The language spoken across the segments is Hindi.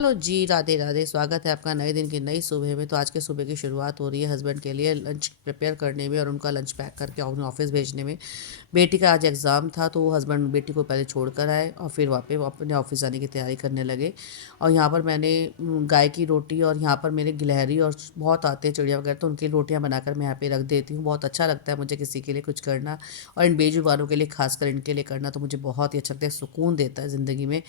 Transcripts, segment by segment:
हेलो जी, राधे राधे। स्वागत है आपका नए दिन की नई सुबह में। तो आज के सुबह की शुरुआत हो रही है हस्बैंड के लिए लंच प्रिपेयर करने में और उनका लंच पैक करके उन्हें ऑफिस भेजने में। बेटी का आज एग्ज़ाम था तो वो हस्बैंड बेटी को पहले छोड़ कर आए और फिर वापस वो अपने ऑफिस जाने की तैयारी करने लगे। और यहाँ पर मैंने गाय की रोटी और यहाँ पर मेरे गिलहरी और बहुत आते हैं चिड़िया वगैरह, तो उनकी रोटियाँ बनाकर मैं यहाँ पे रख देती हूँ। बहुत अच्छा लगता है मुझे किसी के लिए कुछ करना, और इन बेजुबानों के लिए खासकर इनके लिए करना तो मुझे बहुत ही अच्छा लगता है, सुकून देता है ज़िंदगी में।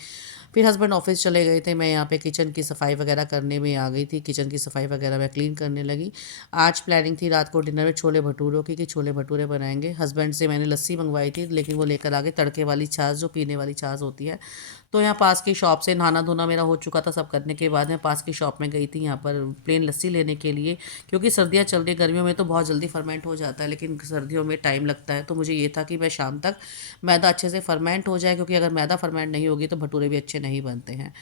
फिर हस्बैंड ऑफिस चले गए थे, मैं यहाँ पे किचन की सफाई वगैरह करने में आ गई थी। किचन की सफाई वगैरह मैं क्लीन करने लगी। आज प्लानिंग थी रात को डिनर में छोले भटूरों की, कि छोले भटूरे बनाएंगे। हस्बैंड से मैंने लस्सी मंगवाई थी लेकिन वो लेकर आ गए तड़के वाली छाछ, जो पीने वाली छाछ होती है। तो यहाँ पास की शॉप से नहाना धोना मेरा हो चुका था, सब करने के बाद मैं पास की शॉप में गई थी यहाँ पर प्लेन लस्सी लेने के लिए, क्योंकि सर्दियाँ चल रही। गर्मियों में तो बहुत जल्दी फर्मेंट हो जाता है लेकिन सर्दियों में टाइम लगता है। तो मुझे ये था कि मैं शाम तक मैदा अच्छे से फर्मेंट हो जाए, क्योंकि अगर मैदा फर्मेंट नहीं होगी तो भटूरे भी अच्छे नहीं बनते हैं।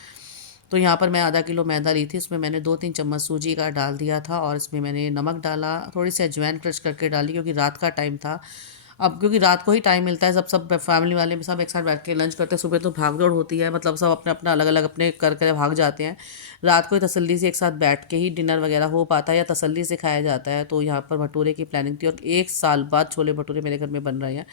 तो यहाँ पर मैं आधा किलो मैदा ली थी, उसमें मैंने 2-3 चम्मच सूजी का डाल दिया था और इसमें मैंने नमक डाला, थोड़ी सी अजवाइन क्रश करके डाली, क्योंकि रात का टाइम था। अब क्योंकि रात को ही टाइम मिलता है, सब सब फैमिली वाले भी सब एक साथ बैठ के लंच करते हैं। सुबह तो भाग दौड़ होती है, मतलब सब अपने अपना अलग अलग अपने कर कर भाग जाते हैं। रात को ही तसल्ली से एक साथ बैठ के ही डिनर वगैरह हो पाता है या तसल्ली से खाया जाता है। तो यहाँ पर भटूरे की प्लानिंग थी और 1 साल बाद छोले भटूरे मेरे घर में बन रहे हैं।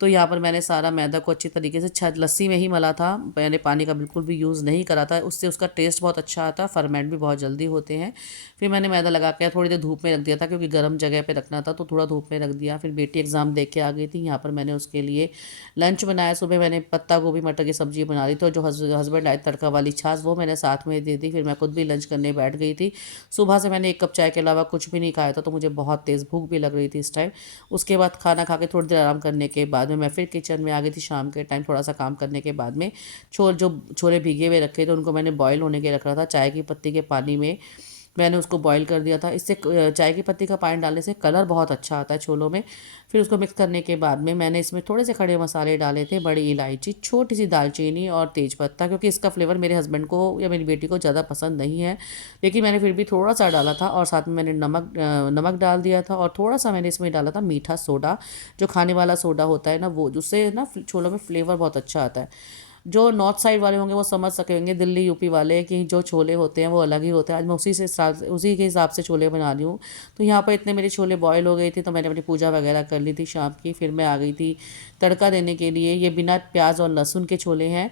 तो यहाँ पर मैंने सारा मैदा को अच्छी तरीके से छाछ लस्सी में ही मला था, मैंने पानी का बिल्कुल भी यूज़ नहीं करा था। उससे उसका टेस्ट बहुत अच्छा आता है, फर्मेंट भी बहुत जल्दी होते हैं। फिर मैंने मैदा लगा के थोड़ी देर धूप में रख दिया था, क्योंकि गर्म जगह पे रखना था, तो थोड़ा धूप में रख दिया। फिर बेटी एग्ज़ाम दे के आ गई थी। यहाँ पर मैंने उसके लिए लंच बनाया। सुबह मैंने पत्ता गोभी मटर की सब्ज़ी बना ली थी और जो हस्बैंड आए तड़का वाली छाछ वो मैंने साथ में दे दी। फिर मैं खुद भी लंच करने बैठ गई थी। सुबह से मैंने 1 कप चाय के अलावा कुछ भी नहीं खाया था, तो मुझे बहुत तेज़ भूख भी लग रही थी इस टाइम। उसके बाद खाना खा के थोड़ी देर आराम करने के बाद में मैं फिर किचन में आ गई थी। शाम के टाइम थोड़ा सा काम करने के बाद में छोले भीगे हुए रखे थे, उनको मैंने बॉयल होने के रख रहा था चाय की पत्ती के पानी में। मैंने उसको बॉईल कर दिया था। इससे चाय की पत्ती का पानी डालने से कलर बहुत अच्छा आता है छोलों में। फिर उसको मिक्स करने के बाद में मैंने इसमें थोड़े से खड़े मसाले डाले थे, बड़ी इलायची, छोटी सी दालचीनी और तेज़पत्ता, क्योंकि इसका फ्लेवर मेरे हस्बैंड को या मेरी बेटी को ज़्यादा पसंद नहीं है, लेकिन मैंने फिर भी थोड़ा सा डाला था। और साथ में मैंने नमक डाल दिया था और थोड़ा सा मैंने इसमें डाला था मीठा सोडा, जो खाने वाला सोडा होता है ना, वो जिससे ना छोलों में फ्लेवर बहुत अच्छा आता है। जो नॉर्थ साइड वाले होंगे वो समझ सकेंगे, दिल्ली यूपी वाले, कि जो छोले होते हैं वो अलग ही होते हैं। आज मैं उसी के हिसाब से छोले बना रही हूँ। तो यहाँ पर इतने मेरे छोले बॉयल हो गए थे, तो मैंने अपनी पूजा वगैरह कर ली थी शाम की। फिर मैं आ गई थी तड़का देने के लिए। ये बिना प्याज और लहसुन के छोले हैं।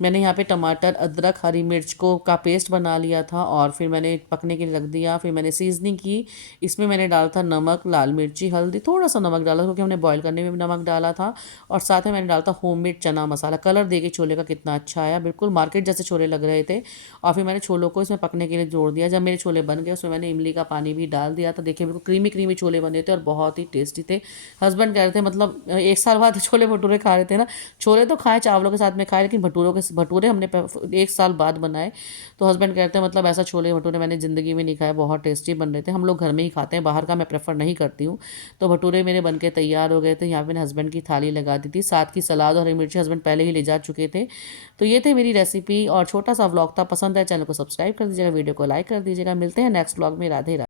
मैंने यहाँ पे टमाटर अदरक हरी मिर्च को का पेस्ट बना लिया था और फिर मैंने पकने के लिए रख दिया। फिर मैंने सीजनिंग की। इसमें मैंने डाला था नमक, लाल मिर्ची, हल्दी, थोड़ा सा नमक डाला क्योंकि हमने बॉईल करने में भी नमक डाला था। और साथ में मैंने डाला था होममेड चना मसाला। कलर देखिए छोले का कितना अच्छा आया, बिल्कुल मार्केट जैसे छोले लग रहे थे। और फिर मैंने छोलों को इसमें पकने के लिए जोड़ दिया। जब मेरे छोले बन गए उसमें मैंने इमली का पानी भी डाल दिया था। देखिए बिल्कुल क्रीमी क्रीमी छोले बने थे और बहुत ही टेस्टी थे। हस्बैंड कह रहे थे मतलब 1 साल बाद छोले भटूरे खा रहे थे ना। छोले तो खाए चावलों के साथ में खाए, लेकिन भटूरे हमने 1 साल बाद बनाए। तो हस्बैंड कहते हैं मतलब ऐसा छोले भटूरे मैंने ज़िंदगी में नहीं खाए, बहुत टेस्टी बन रहे थे। हम लोग घर में ही खाते हैं, बाहर का मैं प्रेफर नहीं करती हूँ। तो भटूरे मेरे बन के तैयार हो गए थे। यहाँ पे मैंने हस्बैंड की थाली लगा दी थी, साथ की सलाद और हरी मिर्ची हस्बैंड पहले ही ले जा चुके थे। तो ये थे मेरी रेसिपी और छोटा सा व्लॉग था। पसंद है चैनल को सब्सक्राइब कर दीजिएगा, वीडियो को लाइक कर दीजिएगा। मिलते हैं नेक्स्ट व्लॉग में। राधे राधे।